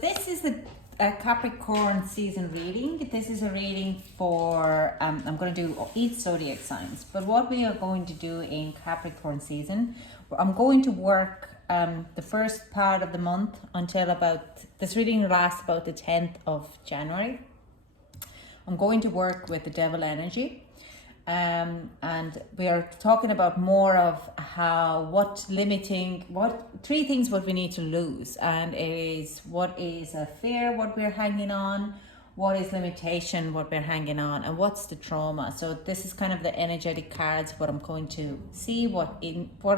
this is the Capricorn season reading. This is a reading for, I'm going to do each zodiac signs. But what we are going to do in Capricorn season, I'm going to work the first part of the month until this reading lasts about the 10th of January. I'm going to work with the devil energy. And we are talking about more of three things what we need to lose, and it is what is a fear, what we're hanging on, what is limitation, what we're hanging on, and what's the trauma. So this is kind of the energetic cards, what I'm going to see, what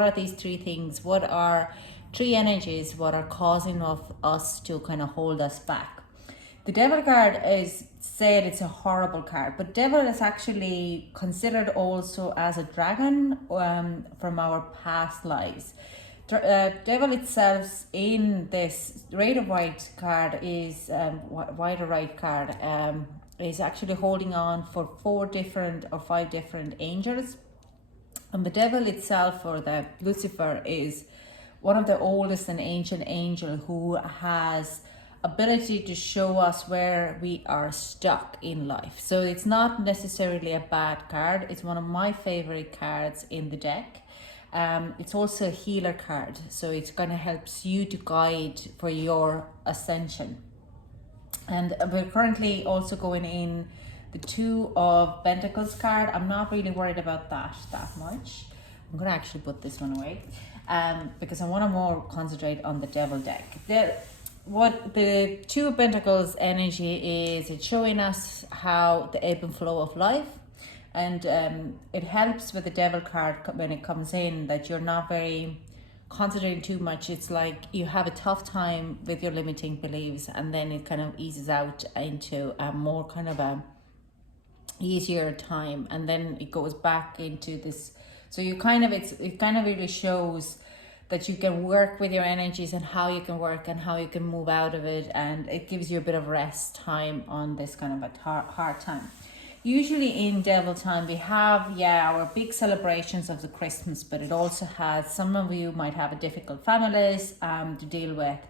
are these three things, what are three energies, what are causing of us to kind of hold us back. The devil card is said it's a horrible card, but devil is actually considered also as a dragon from our past lives. Devil itself in this Rider White card is Rider Right card is actually holding on for 5 different angels, and the devil itself, or the Lucifer, is one of the oldest and ancient angel who has ability to show us where we are stuck in life. So it's not necessarily a bad card. It's one of my favorite cards in the deck. It's also a healer card, so it's gonna helps you to guide for your ascension. And we're currently also going in the 2 of Pentacles card. I'm not really worried about that much. I'm gonna actually put this one away because I want to more concentrate on the devil deck. What the 2 of Pentacles energy is, it's showing us how the ebb and flow of life, and it helps with the devil card when it comes in that you're not very concentrating too much. It's like you have a tough time with your limiting beliefs, and then it kind of eases out into a more kind of a easier time, and then it goes back into this. So it kind of really shows that you can work with your energies and how you can work and how you can move out of it, and it gives you a bit of rest time on this kind of a hard time. Usually in devil time we have our big celebrations of the Christmas, but it also has, some of you might have a difficult families to deal with,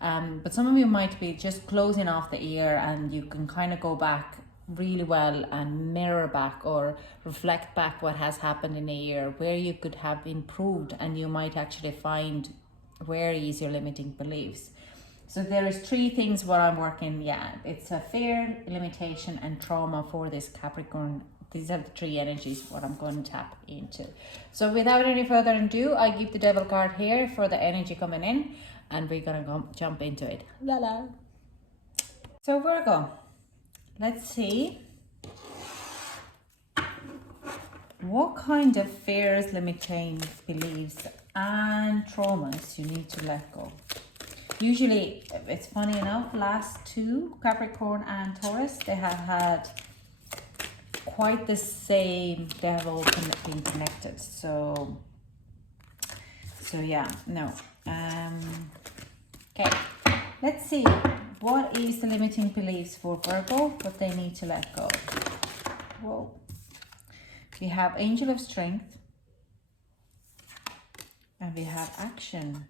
but some of you might be just closing off the year, and you can kind of go back really well and mirror back or reflect back what has happened in a year, where you could have improved, and you might actually find where is your limiting beliefs. So there is 3 things what I'm working. It's a fear, limitation, and trauma for this Capricorn. These are the 3 energies what I'm going to tap into. So without any further ado, I give the devil card here for the energy coming in, and we're gonna jump into it. La la. So Virgo, let's see what kind of fears, limiting beliefs, and traumas you need to let go. Usually, it's funny enough, last 2, Capricorn and Taurus, they have had quite the same, they have all been connected. So yeah, no. Okay, let's see. What is the limiting beliefs for Virgo? What they need to let go. Whoa. We have Angel of Strength. And we have Action.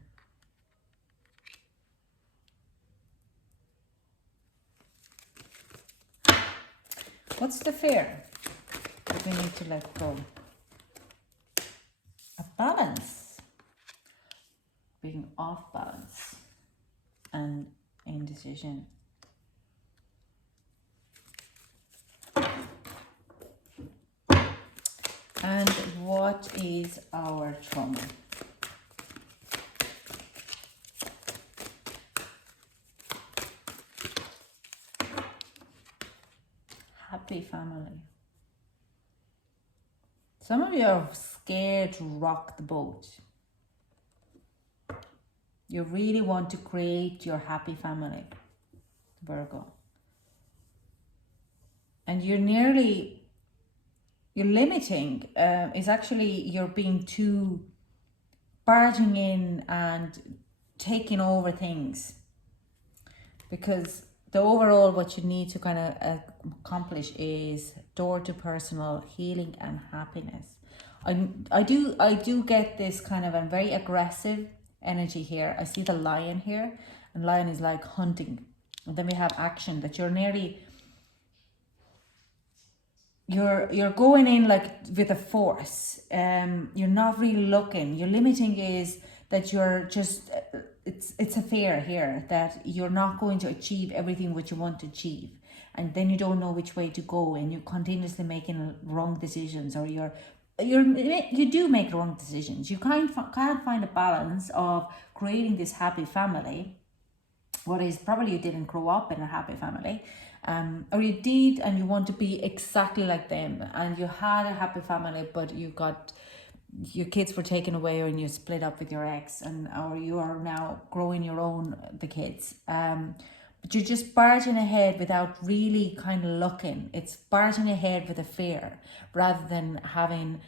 What's the fear that we need to let go? A balance. Being off balance. And indecision. And what is our trauma? Happy family. Some of you are scared to rock the boat. You really want to create your happy family, Virgo. And you're limiting, is actually you're being too barging in and taking over things. Because the overall what you need to kind of accomplish is door to personal healing and happiness. I do get this kind of a very aggressive energy here. I see the lion here, and lion is like hunting. And then we have action, that you're nearly, you're going in like with a force. You're not really looking. Your limiting is that you're just, it's a fear here that you're not going to achieve everything what you want to achieve, and then you don't know which way to go, and you're continuously making wrong decisions, or you do make wrong decisions. You can't find a balance of creating this happy family. What is, probably you didn't grow up in a happy family, or you did and you want to be exactly like them, and you had a happy family, but you got, your kids were taken away, or you split up with your ex, and or you are now growing your own, the kids, but you're just barging ahead without really kind of looking. It's barging ahead with a fear, rather than having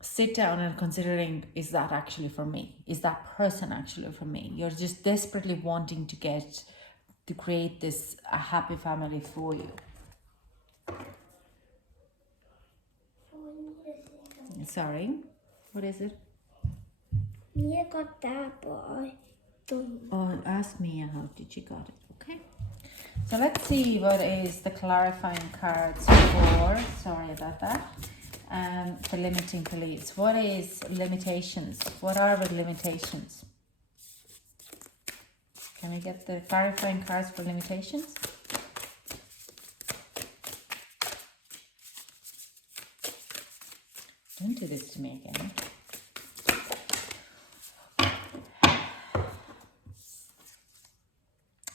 sit down and considering, is that actually for me? Is that person actually for me? You're just desperately wanting to create this a happy family for you. Sorry, what is it? Mia got that, but I don't. Oh, ask Mia how did you got it. Okay, so let's see what is the clarifying cards for, sorry about that, the limiting beliefs. What is limitations? What are the limitations? Can we get the clarifying cards for limitations? Don't do this to me again.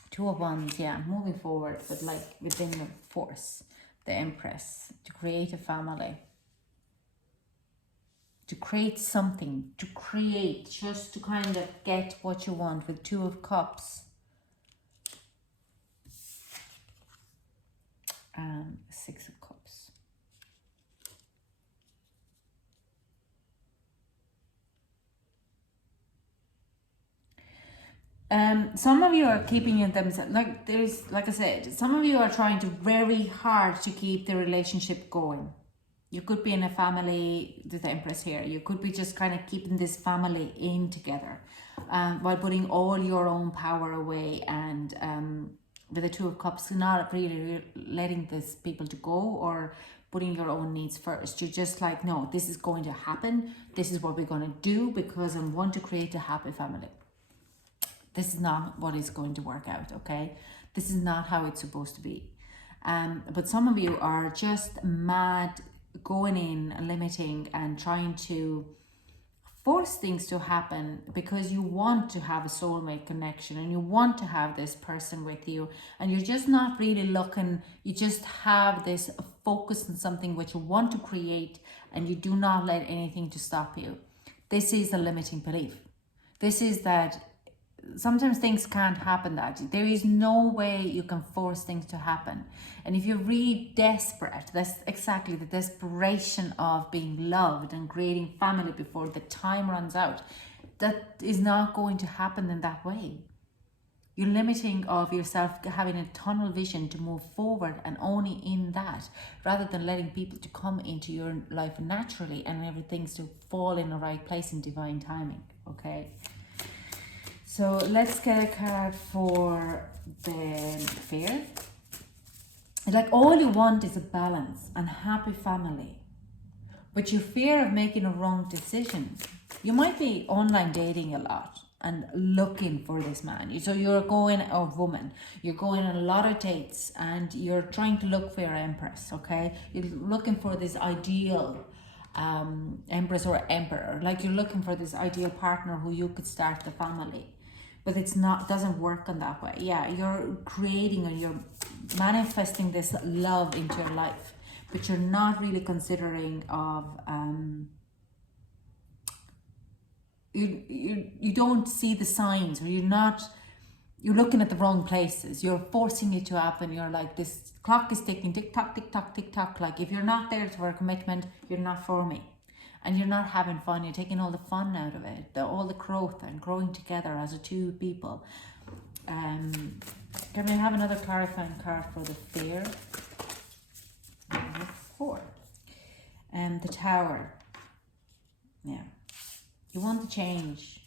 Two of Wands, yeah, moving forward, but like within your force. The Empress, to create a family. To create something, to create, just to kind of get what you want, with Two of Cups. And Six of Cups. Some of you are keeping it themselves, like there's, like I said, some of you are trying to very hard to keep the relationship going. You could be in a family, the Empress here, you could be just kind of keeping this family in together, while putting all your own power away, and with the Two of Cups, not really letting these people to go, or putting your own needs first. You're just like, no, this is going to happen, this is what we're going to do, because I want to create a happy family. This is not what is going to work out, okay? This is not how it's supposed to be. But some of you are just mad, going in, limiting, and trying to force things to happen because you want to have a soulmate connection, and you want to have this person with you, and you're just not really looking. You just have this focus on something which you want to create, and you do not let anything to stop you. This is a limiting belief. This is that sometimes things can't happen, that there is no way you can force things to happen. And if you're really desperate, that's exactly the desperation of being loved and creating family before the time runs out. That is not going to happen in that way. You're limiting of yourself having a tunnel vision to move forward, and only in that, rather than letting people to come into your life naturally and everything's to fall in the right place in divine timing, okay? So let's get a card for the fear. Like, all you want is a balance and happy family, but you fear of making a wrong decision. You might be online dating a lot and looking for this man. So you're going, or woman, you're going on a lot of dates, and you're trying to look for your Empress, okay? You're looking for this ideal Empress or Emperor. Like, you're looking for this ideal partner who you could start the family. But it's not, doesn't work on that way. Yeah, you're creating and you're manifesting this love into your life, but you're not really considering of you don't see the signs, or you're looking at the wrong places. You're forcing it to happen. You're like, this clock is ticking, tick tock, tick tock, tick tock. Like, if you're not there for a commitment, you're not for me. And you're not having fun. You're taking all the fun out of it, all the growth and growing together as a two people. Can we have another clarifying card for the fear? Number 4. The Tower. Yeah. You want to change.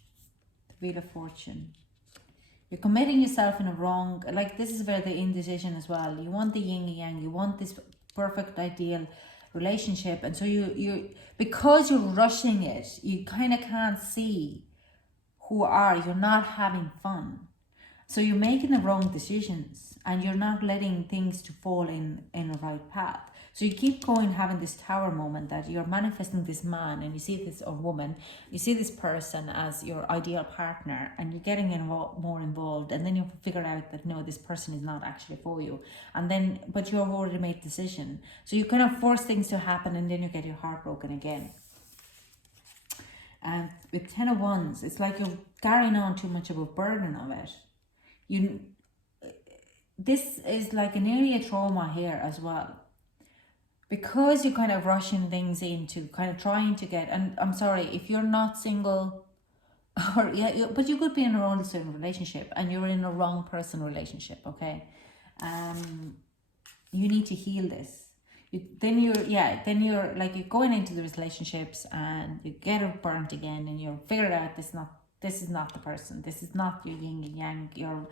The Wheel of Fortune. You're committing yourself in a wrong, like this is where the indecision as well. You want the yin and yang, you want this perfect ideal relationship, and so you because you're rushing it, you kind of can't see you're not having fun. So you're making the wrong decisions and you're not letting things to fall in the right path. So you keep going, having this tower moment that you're manifesting this man and you see this, or woman, you see this person as your ideal partner, and you're getting more involved, and then you figure out that no, this person is not actually for you. And then, but you've already made a decision. So you kind of force things to happen, and then you get your heart broken again. And with 10 of Wands, it's like you're carrying on too much of a burden of it. This is like an area trauma here as well, because you're kind of rushing things into kind of trying to get, and I'm sorry if you're not single, or but you could be in a long-term relationship and you're in a wrong person relationship, okay? You need to heal this. Then you're like, you're going into the relationships and you get burnt again, and you're figuring out this is not the person. This is not your yin and yang, your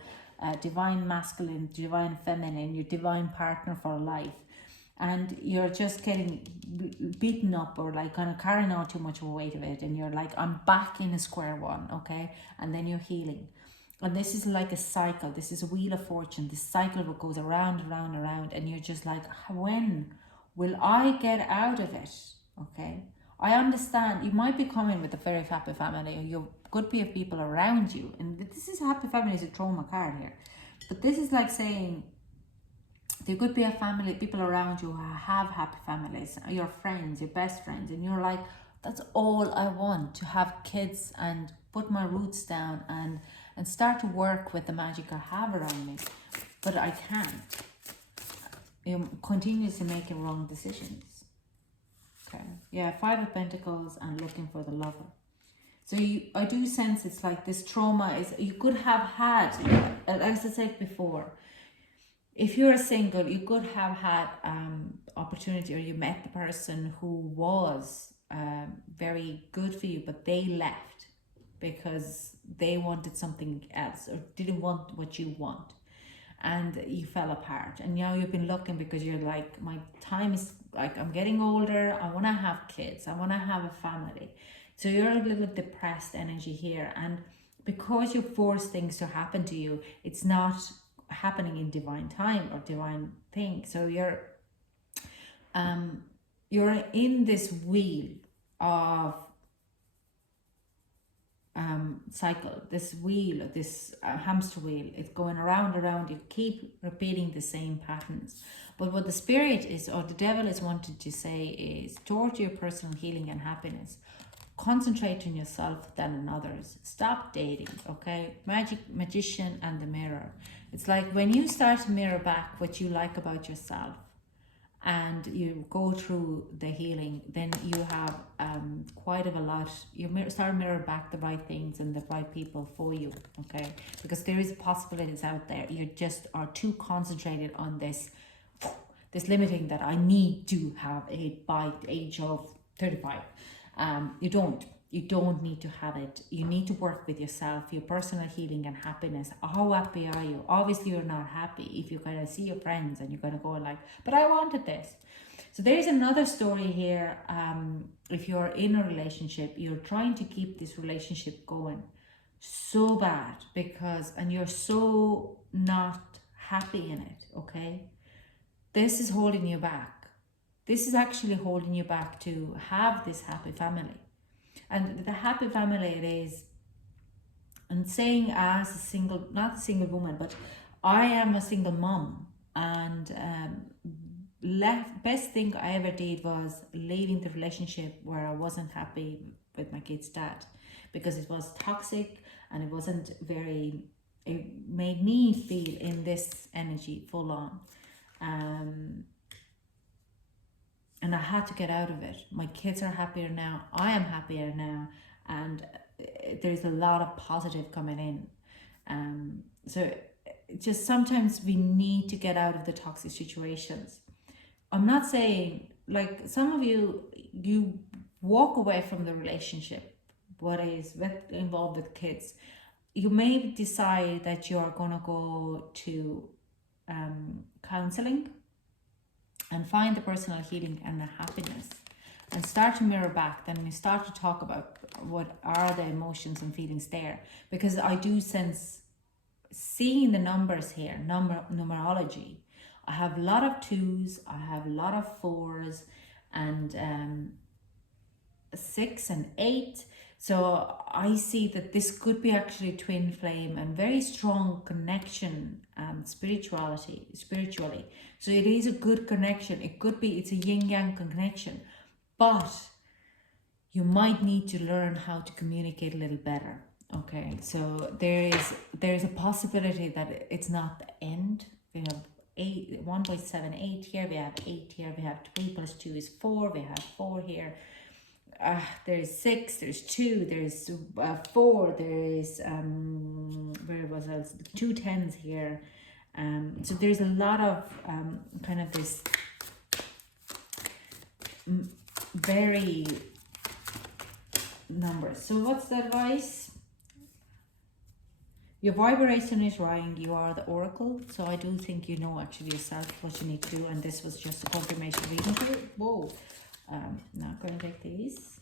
divine masculine, divine feminine, your divine partner for life. And you're just getting beaten up, or like kind of carrying on too much of a weight of it. And you're like, I'm back in a square one, okay? And then you're healing. And this is like a cycle. This is a wheel of fortune. This cycle that goes around, around, around. And you're just like, when will I get out of it? Okay? I understand you might be coming with a very happy family, or you could be of people around you. And this is happy family is a trauma card here. But this is like saying, there could be a family, people around you who have happy families, your friends, your best friends, and you're like, that's all I want, to have kids and put my roots down and start to work with the magic I have around me. But I can't. You're continuously making wrong decisions. Okay. Yeah, 5 of Pentacles and looking for the lover. So I do sense it's like this trauma is, you could have had, as I said before, if you're single, you could have had opportunity, or you met the person who was very good for you, but they left because they wanted something else, or didn't want what you want, and you fell apart. And now you've been looking because you're like, my time is like, I'm getting older, I want to have kids, I want to have a family. So you're a little depressed energy here, and because you force things to happen to you, it's not happening in divine time or divine thing. So you're in this wheel of cycle, this wheel, this hamster wheel. It's going around, you keep repeating the same patterns. But what the spirit is, or the devil is wanting to say, is towards your personal healing and happiness, concentrate on yourself than on others. Stop dating, okay? Magician and the mirror. It's like when you start to mirror back what you like about yourself, and you go through the healing, then you have quite a lot. You start to mirror back the right things and the right people for you, okay? Because there is possibilities out there. You just are too concentrated on this limiting that I need to have it by the age of 35. You don't need to have it. You need to work with yourself, your personal healing and happiness. How happy are you? Obviously you're not happy if you kind of see your friends and you're going to go like, but I wanted this. So there's another story here. If you're in a relationship, you're trying to keep this relationship going so bad and you're so not happy in it, okay? This is holding you back. This is actually holding you back to have this happy family. And the happy family it is, and saying as a single, not a single woman, but I am a single mom, and best thing I ever did was leaving the relationship where I wasn't happy with my kid's dad, because it was toxic and it wasn't very, it made me feel in this energy full on. And I had to get out of it. My kids are happier now. I am happier now. And there's a lot of positive coming in. So just sometimes we need to get out of the toxic situations. I'm not saying, like some of you walk away from the relationship, what is involved with kids. you may decide that you're going to go to counseling and find the personal healing and the happiness, and start to mirror back. Then we start to talk about what are the emotions and feelings there, because I do sense, seeing the numbers here, numerology, I have a lot of 2s, I have a lot of 4s, and 6 and 8. So I see that this could be actually twin flame and very strong connection, spiritually. So it is a good connection. It could be, it's a yin yang connection, but you might need to learn how to communicate a little better. Okay, so there is a possibility that it's not the end. We have 8, 1 by 7, 8 here. We have 8 here. We have 3 plus 2 is 4. We have 4 here. There's 6. There's 2. There's 4. There is where was else? 2 10s here. So there's a lot of kind of this very numbers. So what's the advice? Your vibration is right. You are the oracle. So I do think you know actually yourself what you need to do. And this was just a confirmation reading for you. Whoa. Now I'm going to take these.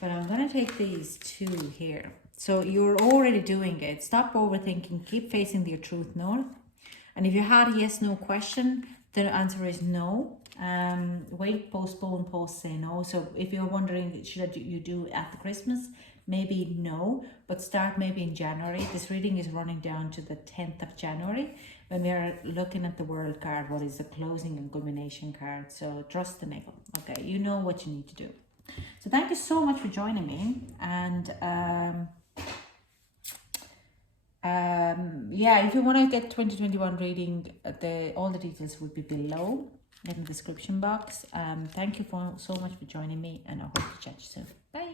But I'm going to take these 2 here. So you're already doing it. Stop overthinking. Keep facing your truth north. And if you had a yes, no question, the answer is no. Wait, postpone, post, say no. So if you're wondering, should you do at the Christmas? Maybe no, but start maybe in January. This reading is running down to the 10th of January when we are looking at the World card, what is the closing and culmination card. So trust the niggle. Okay, you know what you need to do. So thank you so much for joining me. And yeah, if you want to get 2021 reading, all the details will be below in the description box. Thank you so much for joining me, and I hope to chat to you soon. Bye.